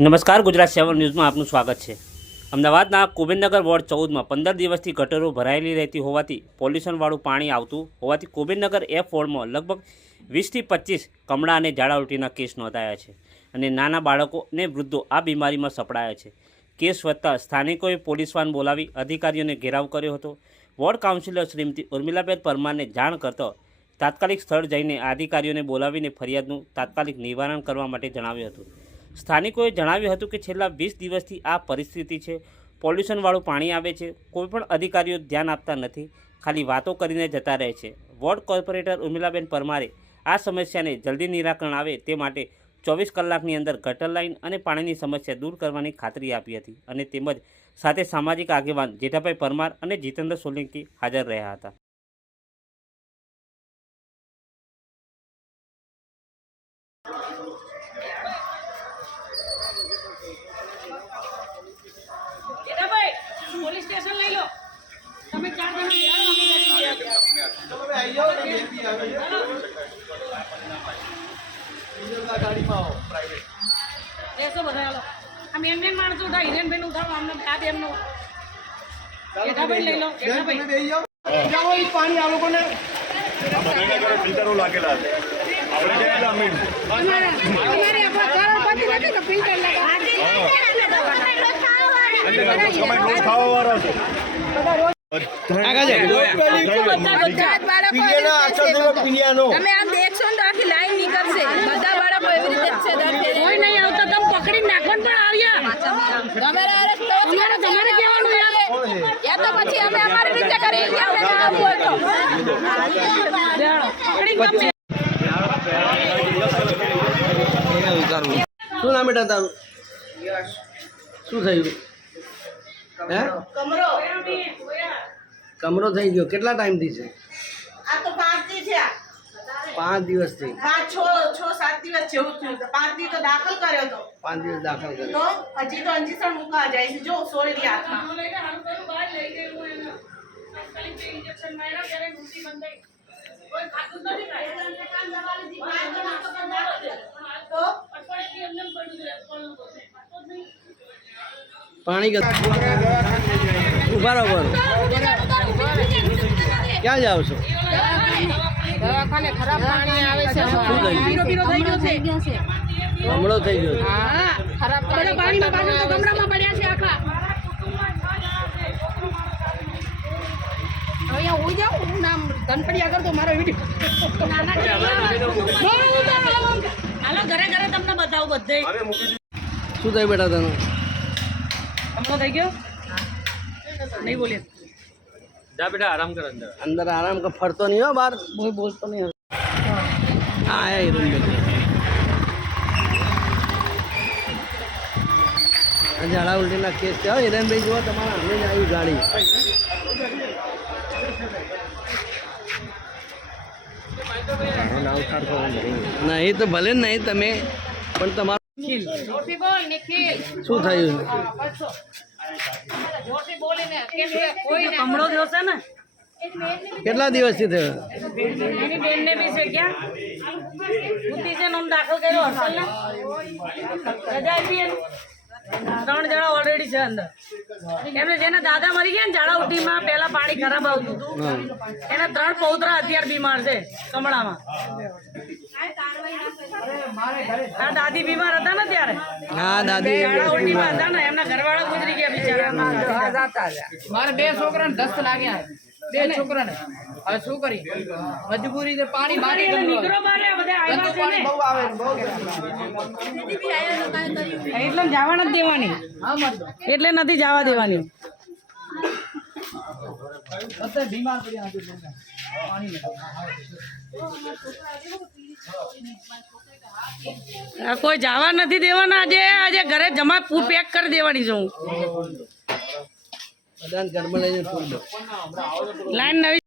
નમસ્કાર, ગુજરાત સેવન ન્યૂઝમાં આપનું સ્વાગત છે. અમદાવાદના કુબેરનગર વોર્ડ ચૌદમાં પંદર દિવસથી ગટરો ભરાયેલી રહેતી હોવાથી પોલ્યુશનવાળું પાણી આવતું હોવાથી કુબેરનગર એફ વોર્ડમાં લગભગ વીસથી પચીસ કમળા અને ઝાડાઉલટીના કેસ નોંધાયા છે અને નાના બાળકો અને વૃદ્ધો આ બીમારીમાં સપડાયા છે. કેસ વધતા સ્થાનિકોએ પોલીસવાન બોલાવી અધિકારીઓને ઘેરાવ કર્યો હતો. વોર્ડ કાઉન્સિલર શ્રીમતી ઉર્મિલાબેન પરમારને જાણ કરતો તાત્કાલિક સ્થળ જઈને અધિકારીઓને બોલાવીને ફરિયાદનું તાત્કાલિક નિવારણ કરવા માટે જણાવ્યું હતું. સ્થાનિકોએ જણાવ્યું હતું કે છેલ્લા વીસ દિવસથી આ પરિસ્થિતિ છે. પોલ્યુશનવાળું પાણી આવે છે. કોઈપણ અધિકારીઓ ધ્યાન આપતા નથી. ખાલી વાતો કરીને જતા રહે છે. વોર્ડ કોર્પોરેટર ઉમિલાબેન પરમારે આ સમસ્યાને જલ્દી નિરાકરણ આવે તે માટે ચોવીસ કલાકની અંદર ગટર લાઇન અને પાણીની સમસ્યા દૂર કરવાની ખાતરી આપી હતી અને તેમજ સાથે સામાજિક આગેવાન જેઠાભાઈ પરમાર અને જીતેન્દ્ર સોલંકી હાજર રહ્યા હતા જેઠાભાઈ, પોલીસ સ્ટેશન લઈ લો તમે ચાર જણા ગયા, અમે બેસી ગયા. બેસો બધા હાલો. આ મેન મેન માણસો ઉઠા હિરેનભાઈ નું ઉઠાવો આમને આ બેનનું. જેઠાભાઈ લઈ લો જેઠાભાઈ ફિલ્ટરો લાગેલા છે. આપણે ગયેલા મીન સમય રોજ ખાવા વાળા છે તમે આમ દેખશો ને તો આખી લાઈન નીકળશે બધા બાળકો એવી રીતે જ છે દર ફેરે. કોઈ નહીં આવતો તમે પકડી નાખો ને પણ આવ્યા તમારે હારે જ તો તમારે તમારે કહેવાનું યાર? યા તો પછી અમે અમારી રીતે કરીએ યા તમે આવું હોય તો શું નામ બેટા તારું? શું થયું? હે? કમરો. થઈ ગયો. કેટલા ટાઈમથી છે? પાંચ દિવસથી. પાંચ છ દિવસ જેવું થયું છે. પાંચ દિવસ તો દાખલ કર્યો હતો પાંચ દિવસ દાખલ તો કર્યો હજી તો અંજીસણ મૂકવા જાય છે જો સોયરી હાથમાં. તો. પાણી ઊભા રહો ઊભા રહો ક્યાં જાઓ છો દવાખાને ખરાબ પાણી આવે છે. પીરો પીરો થઈ ગયો. છે. કમળો થઈ ગયો હા ખરાબ પાણી પાણીમાં પાછળ તો ગમડામાં પડ્યા છે આખા. અહીંયા હું જાઉં? હું નામ ધનપડી આગળ તો મારો વીડિયો. હાલો ઘરે ઘરે તમને બતાવું બધે. શું થાય બેટા તને? કમળો થઈ ગયો? નહીં બોલીએ અંદર. આરામ કર ફરતો નહીં હો બહાર કોઈ બોલતો નહીં હા આયા આ ઝાડા ઉલટીના કેસ છે. હિરેનભાઈ જુઓ તમારા અમે જ આવી ગાડી. નહીં તો ભલે નહીં તમે પણ તમારું જોશી બોલ નિખિલ. શું થયું? જોરથી બોલીને કેમ કે કોઈ ને કમળો થયો છે ને? કેટલા દિવસથી થયો? એની બેનને બી છે ક્યાં? બુદ્ધિ છે નામ દાખલ કર્યો હર્ષલ ને રજા આપી ત્રણ જણા છે અંદર. એમને જેના દાદા મરી ગયા ને ઉઠીમાં પહેલા પાણી ખરાબ આવતું હતું. એના ત્રણ પૌત્રા અત્યારે બીમાર છે કમળામાં. આ દાદી બીમાર હતા ને ત્યારે? હા દાદી. ઝાડા હતા ને એમના ઘરવાળા ગુજરી ગયા બિચારા. મારે બે છોકરાને દસ્ત લાગ્યા. બે છોકરાને. હવે શું કરી મજબૂરી છે પાણી એટલે નીકળો બાર બધા આવ્યા છે ને. બહુ આવે બહુ એટલે જવા નથી દેવાની. એટલે નથી જવા દેવાની. બધા બીમાર પડ્યા હતા પાણી આ કોઈ જવા નથી દેવાના આજે. આજે ઘરે જમા પેક કરી દેવાની છું બધાને ઘરમાં લઈને ફૂલ લાઈન નવી